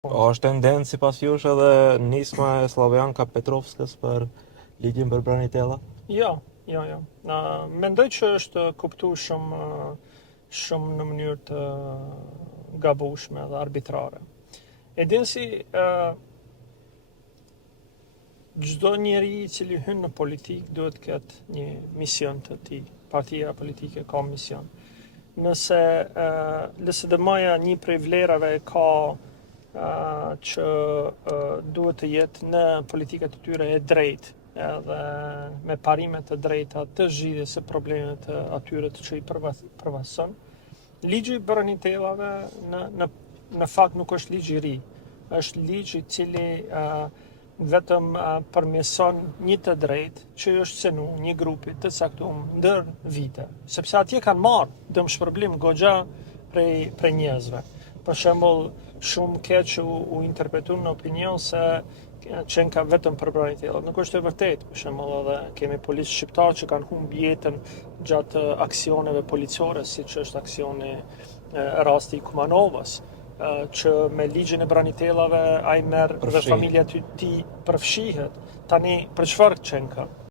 Është tendencë sipas jush edhe nisma e Slavjanka Petrovskës për ligjin për Branitella? Jo. Mendoj që është kuptuar shumë në mënyrë të gabueshme dhe arbitrare. E din si çdo njeri I cili hyn në politikë duhet të ketë një mision të tij. Partia politike ka mision. Nëse LSDM-ja një prej vlerave ka që duhet të jetë në politikat e tyre e drejtë, edhe me parime të drejta të zgjidhjes së problemeve të atyre të që I përvason. Ligji I Branitellave në fakt nuk është ligj I ri. Është ligj I cili vetëm përmjeson një të drejtë që është cenu një grupi të caktuar ndër vite, sepse atje kanë marrë dëmshpërblim goxha prej njerëzve. Për shembull, shumë keq u interpretuar në opinion se qenë ka vetëm për Branitella. Nuk është e vërtetë. Për shembull, edhe kemi policë shqiptar që kanë humbur jetën gjatë aksioneve policore, siç është aksioni rasti I Kumanovës, që me ligjin e Branitellave ai merr dhe familja e tij përfshihet. Tani për çfarë qenë ka?